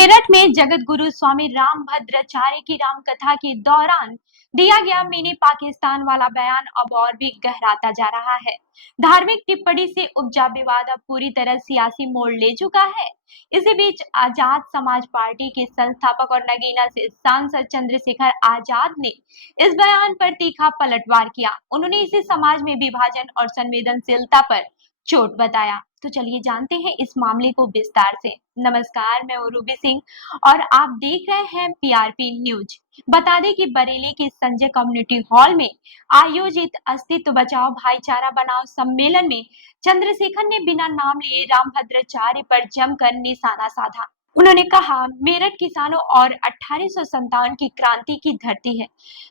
मेरठ में जगत गुरु स्वामी रामभद्राचार्य की रामकथा के दौरान दिया गया मिनी पाकिस्तान वाला बयान अब और भी गहराता जा रहा है। धार्मिक टिप्पणी से उपजा विवाद अब पूरी तरह सियासी मोड़ ले चुका है। इसी बीच आजाद समाज पार्टी के संस्थापक और नगीना से सांसद चंद्रशेखर आजाद ने इस बयान पर तीखा पलटवार किया। उन्होंने इसे समाज में विभाजन और संवेदनशीलता पर चोट बताया। तो चलिए जानते हैं इस मामले को विस्तार से। नमस्कार, मैं हूं रूबी सिंह और आप देख रहे हैं पीआरपी न्यूज। बता दें कि बरेली के संजय कम्युनिटी हॉल में आयोजित अस्तित्व बचाओ भाईचारा बनाओ सम्मेलन में चंद्रशेखर ने बिना नाम लिए रामभद्राचार्य पर जमकर निशाना साधा। उन्होंने कहा, मेरठ किसानों और 1857 की क्रांति की धरती है,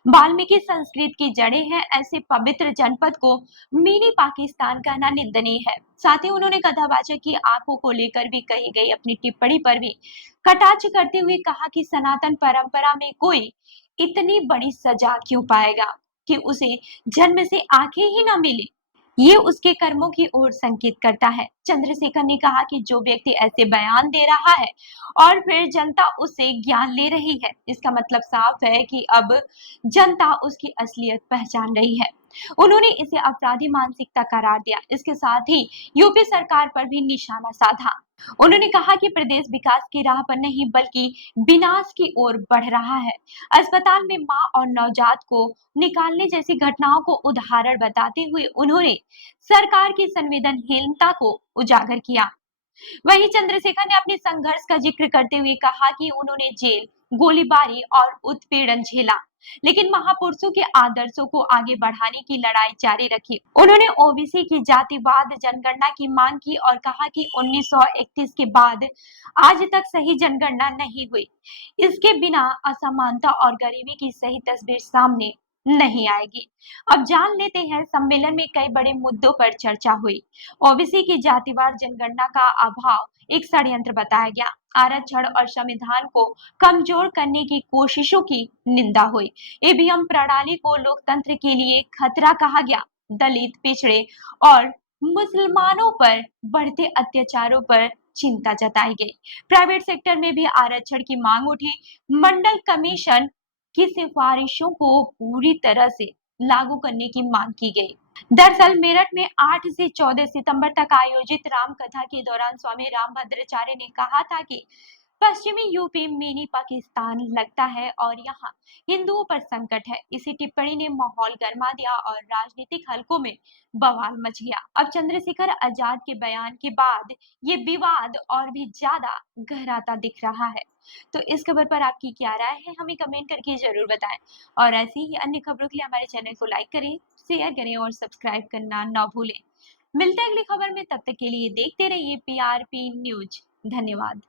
वाल्मीकि संस्कृत की जड़ें हैं। ऐसे पवित्र जनपद को मिनी पाकिस्तान कहना निंदनीय है। साथ ही उन्होंने कथावाचक की आंखों को लेकर भी कही गई अपनी टिप्पणी पर भी कटाक्ष करते हुए कहा कि सनातन परंपरा में कोई इतनी बड़ी सजा क्यों पाएगा कि उसे जन्म से आंखें ही ना मिले। ये उसके कर्मों की ओर संकेत करता है। चंद्रशेखर ने कहा कि जो व्यक्ति ऐसे बयान दे रहा है और फिर जनता उससे ज्ञान ले रही है, इसका मतलब साफ है कि अब जनता उसकी असलियत पहचान रही है। उन्होंने इसे अपराधी मानसिकता करार दिया। इसके साथ ही यूपी सरकार पर भी निशाना साधा। उन्होंने कहा कि प्रदेश विकास की राह पर नहीं बल्कि विनाश की ओर बढ़ रहा है। अस्पताल में मां और नवजात को निकालने जैसी घटनाओं को उदाहरण बताते हुए उन्होंने सरकार की संवेदनहीनता को उजागर किया। वहीं चंद्रशेखर ने अपने संघर्ष का जिक्र करते हुए कहा कि उन्होंने जेल, गोलीबारी और उत्पीड़न झेला, लेकिन महापुरुषों के आदर्शों को आगे बढ़ाने की लड़ाई जारी रखी। उन्होंने ओबीसी की जातिवाद जनगणना की मांग की और कहा कि 1931 के बाद आज तक सही जनगणना नहीं हुई। इसके बिना असमानता और गरीबी की सही तस्वीर सामने नहीं आएगी। अब जान लेते हैं, सम्मेलन में कई बड़े मुद्दों पर चर्चा हुई। ओबीसी की जातिवार जनगणना का अभाव एक षड्यंत्र बताया गया। आरक्षण और संविधान को कमजोर करने की कोशिशों की निंदा हुई। ईवीएम प्रणाली को लोकतंत्र के लिए खतरा कहा गया। दलित, पिछड़े और मुसलमानों पर बढ़ते अत्याचारों पर चिंता जताई गई। प्राइवेट सेक्टर में भी आरक्षण की मांग उठी। मंडल कमीशन की सिफारिशों को पूरी तरह से लागू करने की मांग की गई। दरअसल मेरठ में 8 से 14 सितंबर तक आयोजित रामकथा के दौरान स्वामी रामभद्राचार्य ने कहा था कि पश्चिमी यूपी मिनी पाकिस्तान लगता है और यहाँ हिंदुओं पर संकट है। इसी टिप्पणी ने माहौल गर्मा दिया और राजनीतिक हलकों में बवाल मच गया। अब चंद्रशेखर आजाद के बयान के बाद ये विवाद और भी ज्यादा गहराता दिख रहा है। तो इस खबर पर आपकी क्या राय है, हमें कमेंट करके जरूर बताएं। और ऐसी ही अन्य खबरों के लिए हमारे चैनल को लाइक करें, शेयर करें और सब्सक्राइब करना ना भूलें। मिलते हैं अगली खबर में, तब तक के लिए देखते रहिए पीआरपी न्यूज। धन्यवाद।